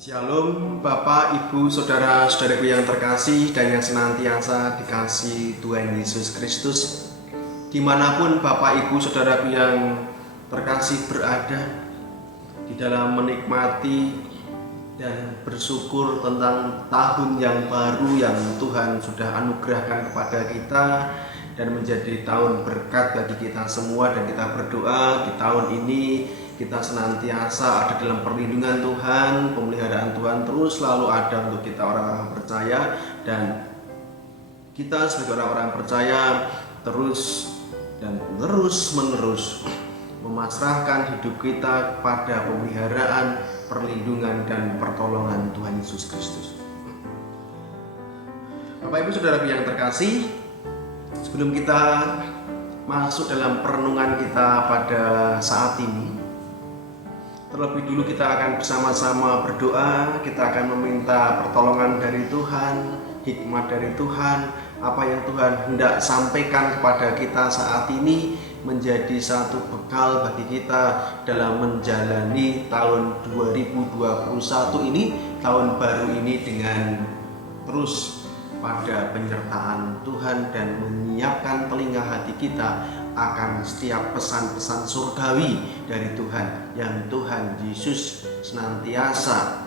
Shalom Bapak, Ibu, Saudara-saudaraku yang terkasih dan yang senantiasa dikasih Tuhan Yesus Kristus. Dimanapun Bapak, Ibu, Saudaraku yang terkasih berada, di dalam menikmati dan bersyukur tentang tahun yang baru yang Tuhan sudah anugerahkan kepada kita dan menjadi tahun berkat bagi kita semua. Dan kita berdoa di tahun ini kita senantiasa ada dalam perlindungan Tuhan, pemeliharaan Tuhan terus selalu ada untuk kita orang-orang percaya, dan kita sebagai orang-orang percaya terus dan terus-menerus memasrahkan hidup kita pada pemeliharaan, perlindungan, dan pertolongan Tuhan Yesus Kristus. Bapak Ibu Saudara yang terkasih, sebelum kita masuk dalam perenungan kita pada saat ini, terlebih dulu kita akan bersama-sama berdoa. Kita akan meminta pertolongan dari Tuhan, hikmat dari Tuhan, apa yang Tuhan hendak sampaikan kepada kita saat ini menjadi satu bekal bagi kita dalam menjalani tahun 2021 ini, tahun baru ini, dengan terus pada penyertaan Tuhan dan menyiapkan telinga hati kita akan setiap pesan-pesan surgawi dari Tuhan yang Tuhan Yesus senantiasa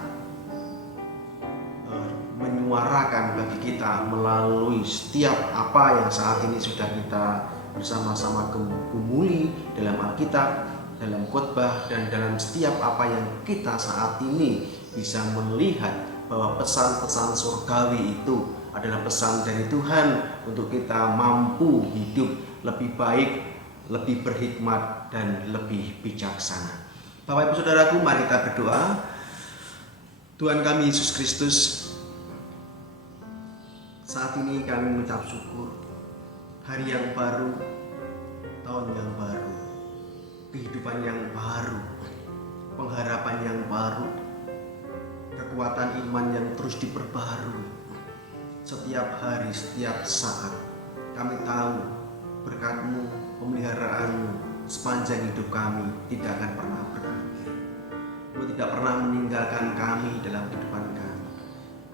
menyuarakan bagi kita melalui setiap apa yang saat ini sudah kita bersama-sama gumuli dalam Alkitab, dalam khotbah, dan dalam setiap apa yang kita saat ini bisa melihat bahwa pesan-pesan surgawi itu adalah pesan dari Tuhan untuk kita mampu hidup lebih baik, lebih berhikmat, dan lebih bijaksana. Bapak Ibu Saudaraku, mari kita berdoa. Tuhan kami Yesus Kristus, saat ini kami mengucap syukur, hari yang baru, tahun yang baru, kehidupan yang baru, pengharapan yang baru, kekuatan iman yang terus diperbarui setiap hari, setiap saat. Kami tahu berkat-Mu, pemeliharaanmu sepanjang hidup kami tidak akan pernah berakhir. Mu tidak pernah meninggalkan kami dalam kehidupan kami.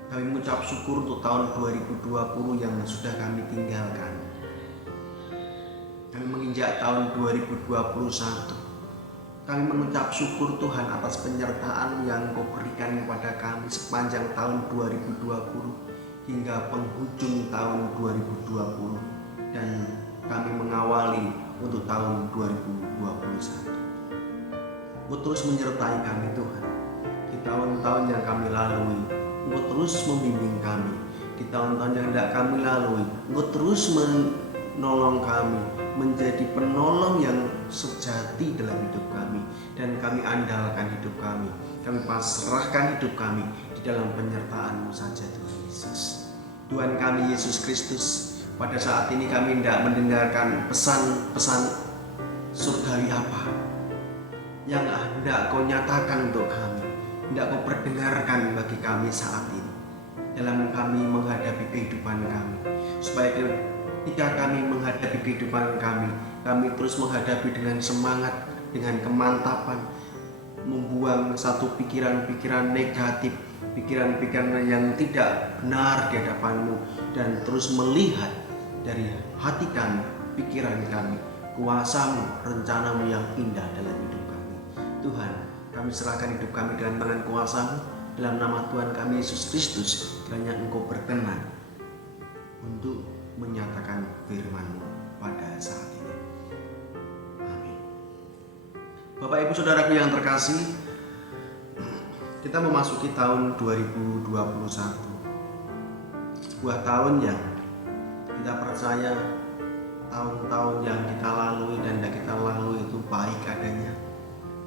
Kami mengucap syukur untuk tahun 2020 yang sudah kami tinggalkan. Kami menginjak tahun 2021. Kami mengucap syukur Tuhan atas penyertaan yang Kau berikan kepada kami sepanjang tahun 2020 hingga penghujung tahun 2020, dan kami mengawali untuk tahun 2021. Engkau terus menyertai kami Tuhan di tahun-tahun yang kami lalui. Engkau terus membimbing kami di tahun-tahun yang tidak kami lalui. Engkau terus menolong kami menjadi penolong yang sejati dalam hidup kami, dan kami andalkan hidup kami. Kami pasrahkan hidup kami di dalam penyertaan-Mu saja Tuhan Yesus. Tuhan kami Yesus Kristus, pada saat ini kami tidak mendengarkan pesan-pesan surgawi apa yang hendak Kau nyatakan untuk kami, hendak Kau perdengarkan bagi kami saat ini dalam kami menghadapi kehidupan kami, supaya ketika kami menghadapi kehidupan kami terus menghadapi dengan semangat, dengan kemantapan, membuang satu pikiran-pikiran negatif, pikiran-pikiran yang tidak benar di hadapan-Mu, dan terus melihat dari hati kami, pikiran kami, kuasa-Mu, rencana-Mu yang indah dalam hidup kami. Tuhan, kami serahkan hidup kami dalam tangan kuasa-Mu, dalam nama Tuhan kami Yesus Kristus. Kiranya Engkau berkenan untuk menyatakan firman-Mu pada saat ini. Amin. Bapak Ibu Saudaraku yang terkasih, kita memasuki tahun 2021, sebuah tahun yang kita percaya tahun-tahun yang kita lalui dan yang kita lalui itu baik adanya,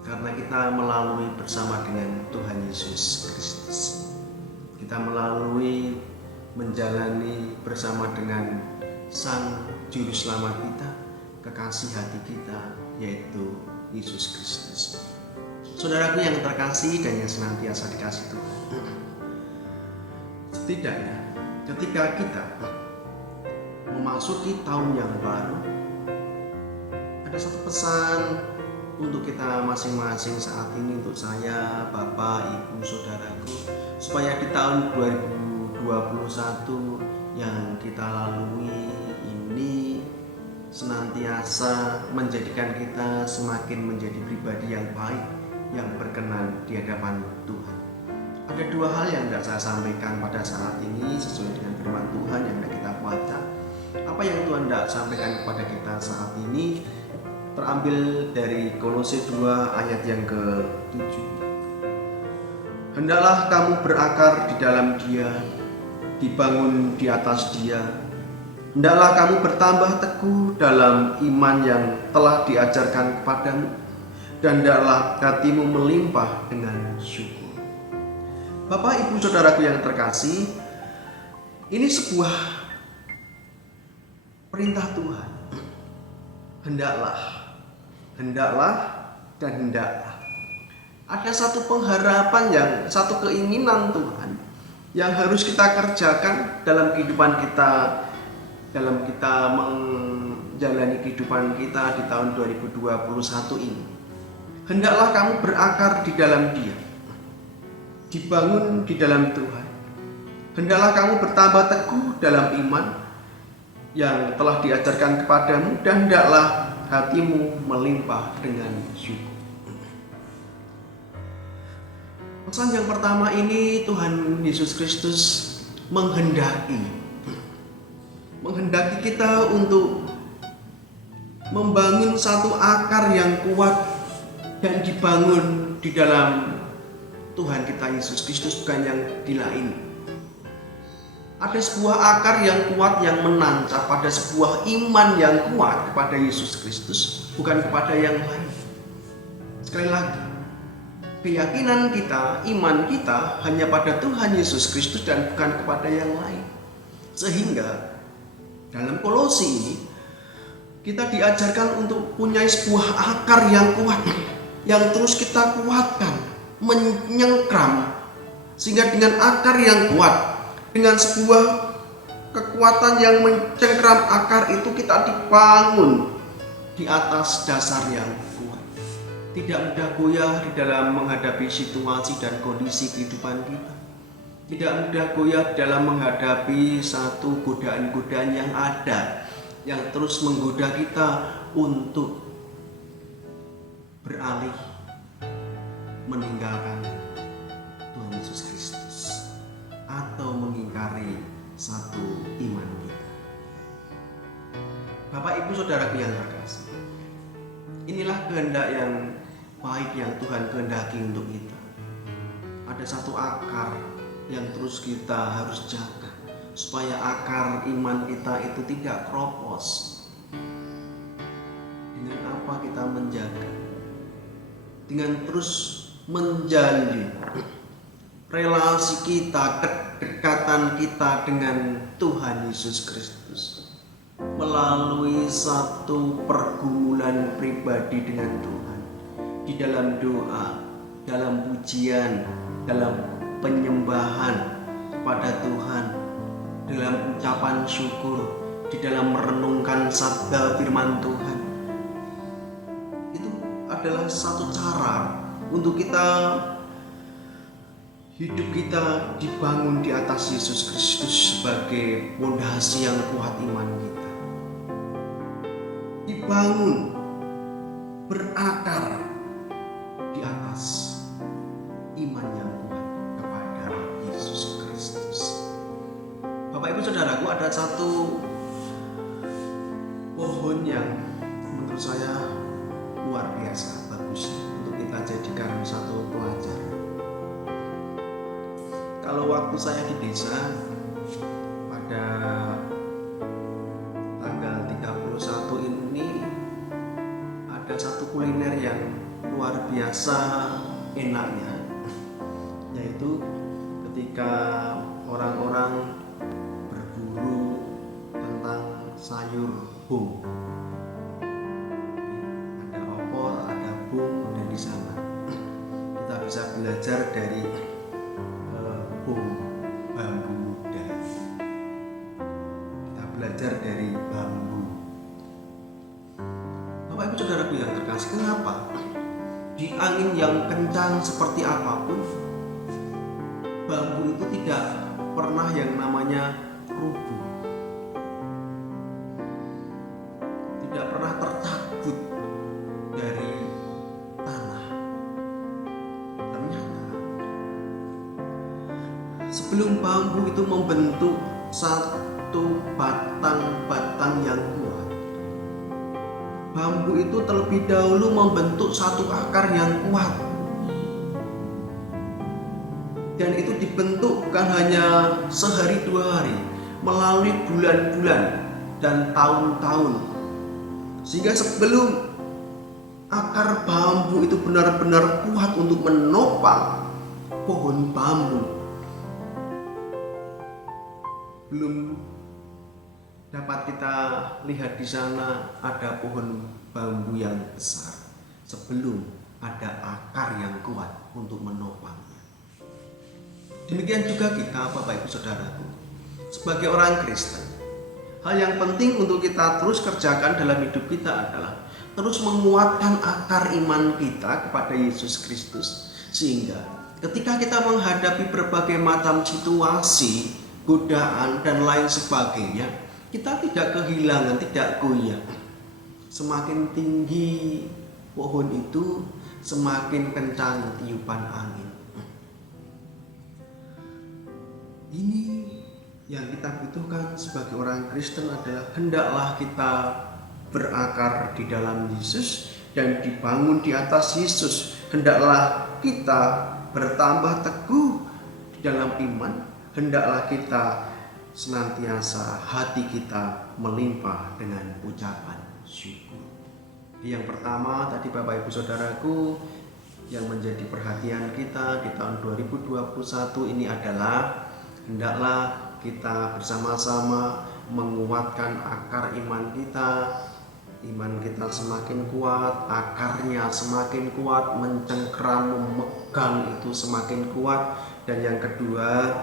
karena kita melalui bersama dengan Tuhan Yesus Kristus. Kita melalui menjalani bersama dengan Sang Juru Selamat kita, kekasih hati kita, yaitu Yesus Kristus. Saudaraku yang terkasih dan yang senantiasa dikasih Tuhan, setidaknya ketika kita memasuki tahun yang baru, ada satu pesan untuk kita masing-masing saat ini, untuk saya, Bapak, Ibu, Saudaraku, supaya di tahun 2021 yang kita lalui ini senantiasa menjadikan kita semakin menjadi pribadi yang baik, yang berkenan di hadapan Tuhan. Ada dua hal yang tidak saya sampaikan pada saat ini sesuai dengan firman Tuhan yang hendak kita baca. Apa yang Tuhan hendak sampaikan kepada kita saat ini terambil dari Kolose 2 ayat yang ke-7. Hendaklah kamu berakar di dalam Dia, dibangun di atas Dia. Hendaklah kamu bertambah teguh dalam iman yang telah diajarkan kepadamu, dan hendaklah hatimu melimpah dengan syukur. Bapak, Ibu, Saudaraku yang terkasih, ini sebuah perintah Tuhan. Hendaklah, dan hendaklah. Ada satu pengharapan satu keinginan Tuhan yang harus kita kerjakan dalam kehidupan kita, dalam kita menjalani kehidupan kita di tahun 2021 ini. Hendaklah kamu berakar di dalam Dia, dibangun di dalam Tuhan. Hendaklah kamu bertambah teguh dalam iman yang telah diajarkan kepadamu, dan hendaklah hatimu melimpah dengan syukur. Pesan yang pertama ini Tuhan Yesus Kristus menghendaki kita untuk membangun satu akar yang kuat dan dibangun di dalam Tuhan kita Yesus Kristus, bukan yang di lain. Ada sebuah akar yang kuat yang menancap pada sebuah iman yang kuat kepada Yesus Kristus, bukan kepada yang lain. Sekali lagi, keyakinan kita, iman kita hanya pada Tuhan Yesus Kristus dan bukan kepada yang lain. Sehingga dalam Kolose ini kita diajarkan untuk punya sebuah akar yang kuat, yang terus kita kuatkan, menyengkram, sehingga dengan akar yang kuat, dengan sebuah kekuatan yang mencengkram akar itu, kita dibangun di atas dasar yang kuat. Tidak mudah goyah di dalam menghadapi situasi dan kondisi kehidupan kita. Tidak mudah goyah dalam menghadapi satu godaan-godaan yang ada, yang terus menggoda kita untuk beralih, meninggalkan Tuhan Yesus Kristus, atau mengingkari satu iman kita. Bapak, Ibu, Saudaraku yang terkasih, inilah kehendak yang baik yang Tuhan kehendaki untuk kita. Ada satu akar yang terus kita harus jaga, supaya akar iman kita itu tidak keropos. Dengan apa kita menjaga? Dengan terus menjalin relasi kita, kedekatan kita dengan Tuhan Yesus Kristus melalui satu pergumulan pribadi dengan Tuhan, di dalam doa, dalam pujian, dalam penyembahan kepada Tuhan, dalam ucapan syukur, di dalam merenungkan sabda firman Tuhan. Itu adalah satu cara untuk kita hidup kita dibangun di atas Yesus Kristus sebagai fondasi yang kuat iman kita. Dibangun, berakar di atas iman yang kuat kepada Yesus Kristus. Bapak, Ibu, Saudaraku, ada satu pohon yang menurut saya luar biasa bagus untuk kita jadikan satu pelajaran. Kalau waktu saya di desa pada tanggal 31 ini, ada satu kuliner yang luar biasa enaknya, yaitu ketika orang-orang berburu tentang sayur bung. Ada opor, ada bung, dan di sana kita bisa belajar dari bambu dari. Kita belajar dari bambu. Bapak, Ibu, Saudaraku yang terkasih, kenapa? di angin yang kencang seperti apapun, bambu itu tidak pernah yang namanya rubuh, tidak pernah tercabut dari tanah. Ternyata sebelum bambu itu membentuk satu batang-batang yang kuat, bambu itu terlebih dahulu membentuk satu akar yang kuat. Dan itu dibentuk bukan hanya sehari dua hari, melalui bulan-bulan dan tahun-tahun. Sehingga sebelum akar bambu itu benar-benar kuat untuk menopang pohon bambu, belum dapat kita lihat di sana ada pohon bambu yang besar sebelum ada akar yang kuat untuk menopangnya. Demikian juga kita, Bapak Ibu Saudaraku, sebagai orang Kristen, hal yang penting untuk kita terus kerjakan dalam hidup kita adalah terus menguatkan akar iman kita kepada Yesus Kristus, sehingga ketika kita menghadapi berbagai macam situasi, godaan dan lain sebagainya, kita tidak kehilangan, tidak goyah. Semakin tinggi pohon itu, semakin kencang tiupan angin. Ini yang kita butuhkan sebagai orang Kristen adalah hendaklah kita berakar di dalam Yesus dan dibangun di atas Yesus. Hendaklah kita bertambah teguh di dalam iman. Hendaklah kita senantiasa hati kita melimpah dengan ucapan syukur. Yang pertama tadi, Bapak Ibu Saudaraku, yang menjadi perhatian kita di tahun 2021 ini adalah hendaklah kita bersama-sama menguatkan akar iman kita. Iman kita semakin kuat, akarnya semakin kuat, mencengkram, memegang itu semakin kuat. Dan yang kedua,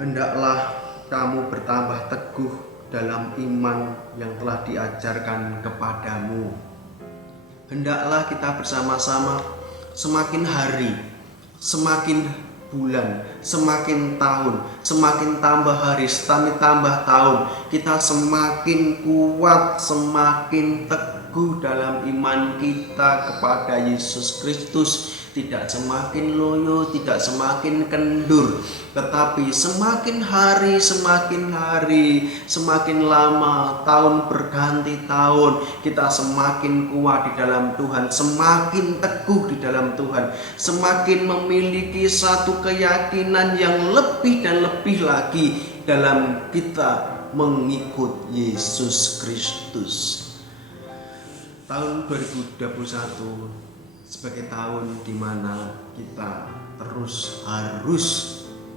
hendaklah kamu bertambah teguh dalam iman yang telah diajarkan kepadamu. Hendaklah kita bersama-sama semakin hari, semakin bulan, semakin tahun, semakin tambah hari, semakin tambah tahun, kita semakin kuat, semakin teguh dalam iman kita kepada Yesus Kristus. Tidak semakin loyo, tidak semakin kendur, tetapi semakin hari, semakin lama, tahun berganti tahun, kita semakin kuat di dalam Tuhan, semakin teguh di dalam Tuhan, semakin memiliki satu keyakinan yang lebih dan lebih lagi dalam kita mengikut Yesus Kristus. Tahun 2021 sebagai tahun di mana kita terus harus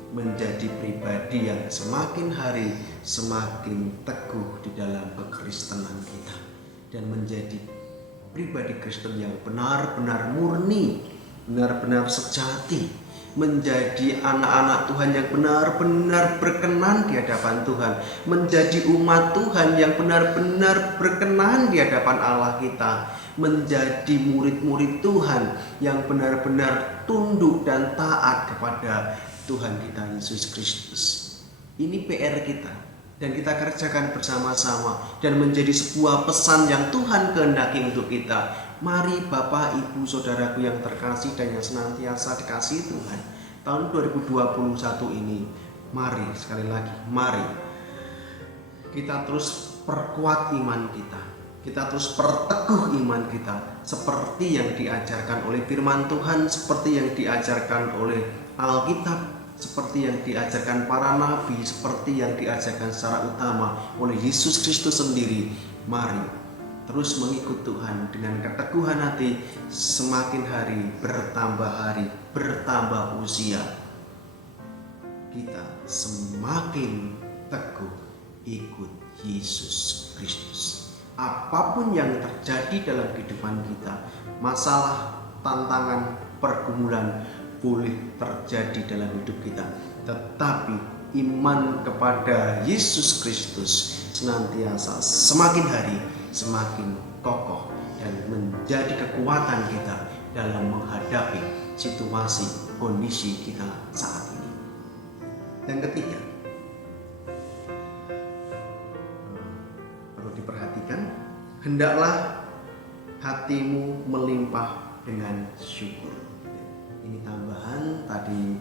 menjadi pribadi yang semakin hari semakin teguh di dalam kekristenan kita, dan menjadi pribadi Kristen yang benar-benar murni, benar-benar sejati, menjadi anak-anak Tuhan yang benar-benar berkenan di hadapan Tuhan, menjadi umat Tuhan yang benar-benar berkenan di hadapan Allah kita, menjadi murid-murid Tuhan yang benar-benar tunduk dan taat kepada Tuhan kita Yesus Kristus. Ini PR kita dan kita kerjakan bersama-sama, dan menjadi sebuah pesan yang Tuhan kehendaki untuk kita. Mari Bapak, Ibu, Saudaraku yang terkasih dan yang senantiasa dikasihi Tuhan, tahun 2021 ini, mari sekali lagi, mari kita terus perkuat iman kita. Kita terus perteguh iman kita seperti yang diajarkan oleh firman Tuhan, seperti yang diajarkan oleh Alkitab, seperti yang diajarkan para nabi, seperti yang diajarkan secara utama oleh Yesus Kristus sendiri. Mari terus mengikut Tuhan dengan keteguhan hati, semakin hari, bertambah usia, kita semakin teguh ikut Yesus Kristus. Apapun yang terjadi dalam kehidupan kita, masalah, tantangan, pergumulan boleh terjadi dalam hidup kita, tetapi iman kepada Yesus Kristus senantiasa semakin hari semakin kokoh dan menjadi kekuatan kita dalam menghadapi situasi kondisi kita saat ini. Yang ketiga, perlu diperhatikan, hendaklah hatimu melimpah dengan syukur. Ini tambahan, tadi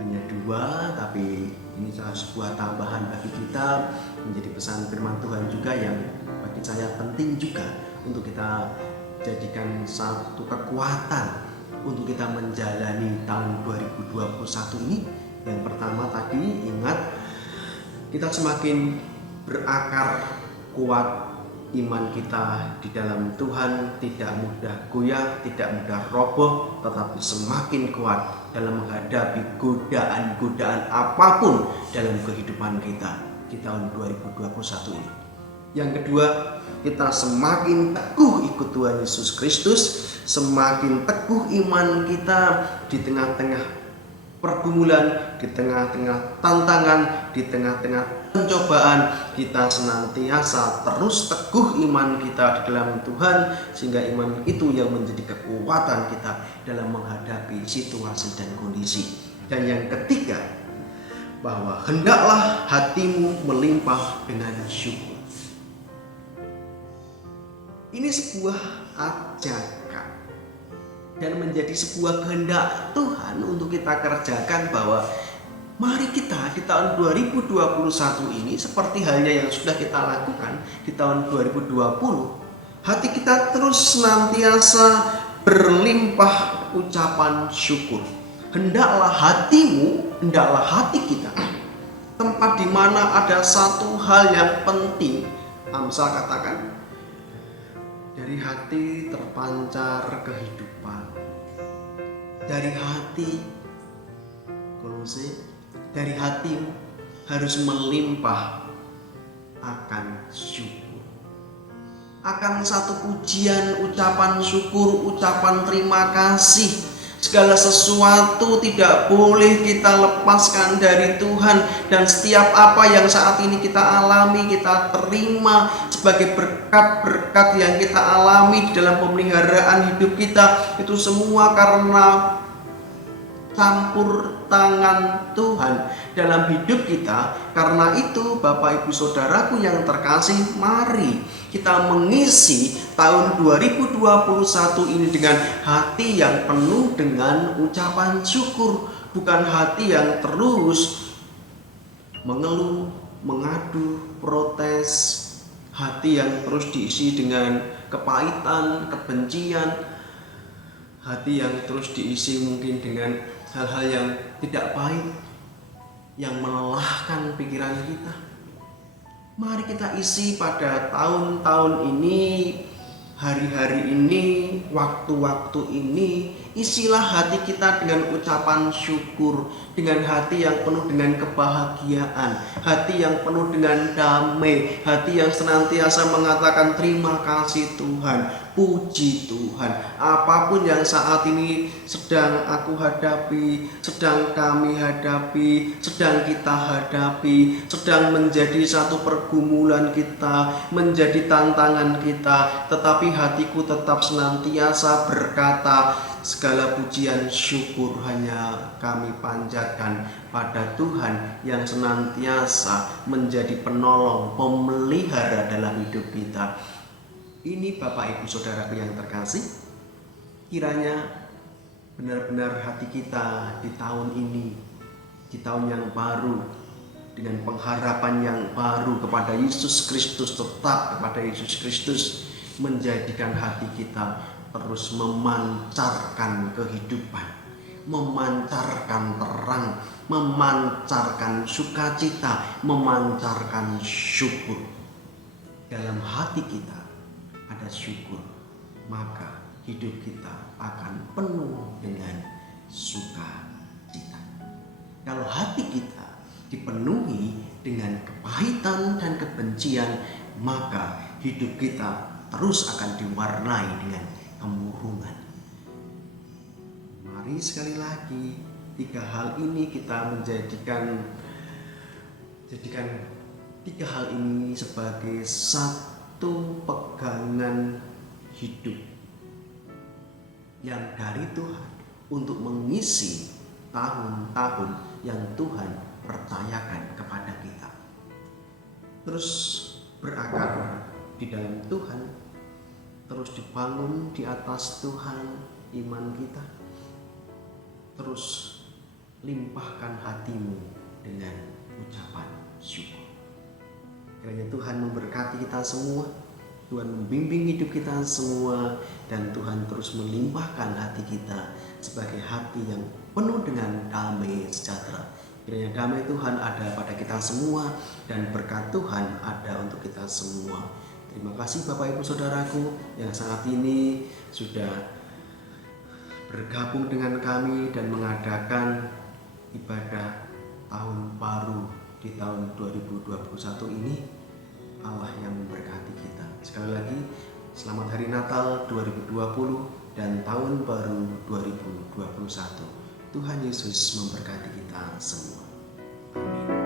hanya 2, tapi ini sebuah tambahan bagi kita, menjadi pesan firman Tuhan juga yang bagi saya penting juga untuk kita jadikan satu kekuatan untuk kita menjalani tahun 2021 ini. Yang pertama tadi, ingat, kita semakin berakar kuat iman kita di dalam Tuhan, tidak mudah goyah, tidak mudah roboh, tetapi semakin kuat dalam menghadapi godaan-godaan apapun dalam kehidupan kita di tahun 2021 ini. Yang kedua, kita semakin teguh ikut Tuhan Yesus Kristus, semakin teguh iman kita di tengah-tengah pergumulan, di tengah-tengah tantangan, di tengah-tengah pencobaan. Kita senantiasa terus teguh iman kita di dalam Tuhan, sehingga iman itu yang menjadi kekuatan kita dalam menghadapi situasi dan kondisi. Dan yang ketiga, bahwa hendaklah hatimu melimpah dengan syukur. Ini sebuah ajakan dan menjadi sebuah kehendak Tuhan untuk kita kerjakan, bahwa mari kita di tahun 2021 ini, seperti halnya yang sudah kita lakukan di tahun 2020, hati kita terus senantiasa berlimpah ucapan syukur. Hendaklah hatimu, hendaklah hati kita, tempat di mana ada satu hal yang penting. Amsal katakan, dari hati terpancar kehidupan. Dari hati, Kolose, dari hatimu harus melimpah akan syukur, akan satu pujian, ucapan syukur, ucapan terima kasih. Segala sesuatu tidak boleh kita lepaskan dari Tuhan, dan setiap apa yang saat ini kita alami, kita terima sebagai berkat-berkat yang kita alami di dalam pemeliharaan hidup kita, itu semua karena campur tangan Tuhan dalam hidup kita. Karena itu, Bapak Ibu Saudaraku yang terkasih, mari kita mengisi tahun 2021 ini dengan hati yang penuh dengan ucapan syukur, bukan hati yang terus mengeluh, mengadu, protes, hati yang terus diisi dengan kepahitan, kebencian, hati yang terus diisi mungkin dengan hal-hal yang tidak baik, yang melelahkan pikiran kita. Mari kita isi pada tahun-tahun ini, hari-hari ini, waktu-waktu ini, isilah hati kita dengan ucapan syukur, dengan hati yang penuh dengan kebahagiaan, hati yang penuh dengan damai, hati yang senantiasa mengatakan terima kasih Tuhan, puji Tuhan. Apapun yang saat ini sedang aku hadapi, sedang kami hadapi, sedang kita hadapi, sedang menjadi satu pergumulan kita, menjadi tantangan kita, tetapi hatiku tetap senantiasa berkata, segala pujian syukur hanya kami panjatkan pada Tuhan yang senantiasa menjadi penolong, pemelihara dalam hidup kita. Ini Bapak Ibu Saudaraku yang terkasih, kiranya benar-benar hati kita di tahun ini, di tahun yang baru, dengan pengharapan yang baru kepada Yesus Kristus, tetap kepada Yesus Kristus, menjadikan hati kita terus memancarkan kehidupan, memancarkan terang, memancarkan sukacita, memancarkan syukur. Dalam hati kita ada syukur, maka hidup kita akan penuh dengan sukacita. Kalau hati kita dipenuhi dengan kepahitan dan kebencian, maka hidup kita terus akan diwarnai dengan kemurungan. Mari sekali lagi, 3 hal ini kita jadikan 3 hal ini sebagai satu pegangan hidup. yang dari Tuhan untuk mengisi tahun-tahun yang Tuhan percayakan kepada kita. Terus berakar di dalam Tuhan, terus dibangun di atas Tuhan iman kita. Terus limpahkan hatimu dengan ucapan syukur. Kiranya Tuhan memberkati kita semua, Tuhan membimbing hidup kita semua, dan Tuhan terus melimpahkan hati kita sebagai hati yang penuh dengan damai sejahtera. Kiranya damai Tuhan ada pada kita semua dan berkat Tuhan ada untuk kita semua. Terima kasih Bapak Ibu Saudaraku yang saat ini sudah bergabung dengan kami dan mengadakan ibadah tahun baru di tahun 2021 ini. Allah yang memberkati kita. Sekali lagi, selamat Hari Natal 2020 dan Tahun Baru 2021. Tuhan Yesus memberkati kita semua. Amin.